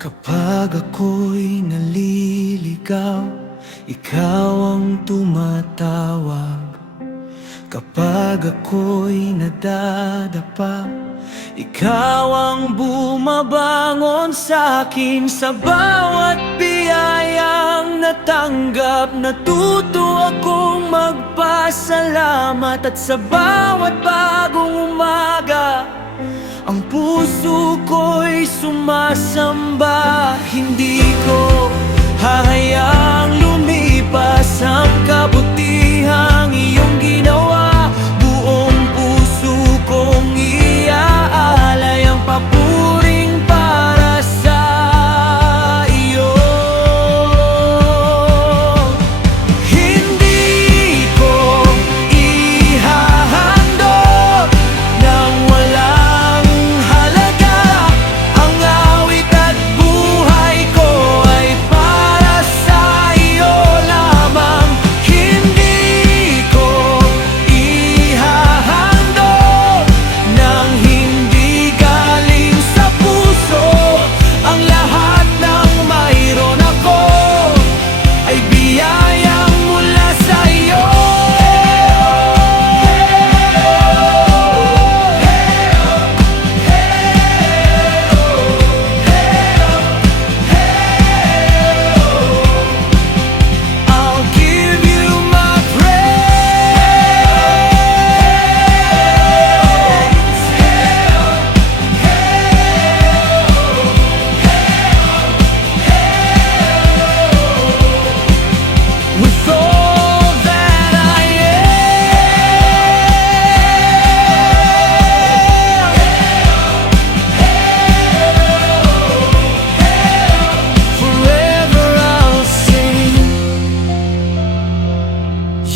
Kapag ako'y naliligaw, ikaw ang tumatawag. Kapag ako'y nadadapa, ikaw ang bumabangon sa'kin. Sa bawat biyayang natanggap, natuto akong magpasalamat. At sa bawat bagong umaga, ang puso ko'y sumasamba. Hindi ko hahayaang lumipas ang kabutihang iyong ginawa. Buong puso kong iaalay ang papuring para sa iyo. Hindi ko ihahandog nang walang halaga. Ang awit at buhay ko ay para sa iyo lamang. Hindi ko ihahandog nang hindi galing sa puso. Ang lahat ng mayroon ako ay biyayang mula sa iyo. I'll give you my praise with all that I am. Forever I'll sing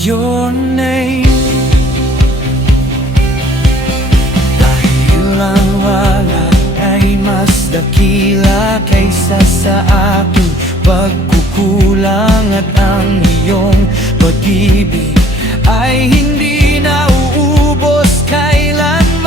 your name. Dahil ang wala ay mas dakila kaysa sa aking pagkukulang. At ang iyong pag-ibig ay hindi nauubos kailanman.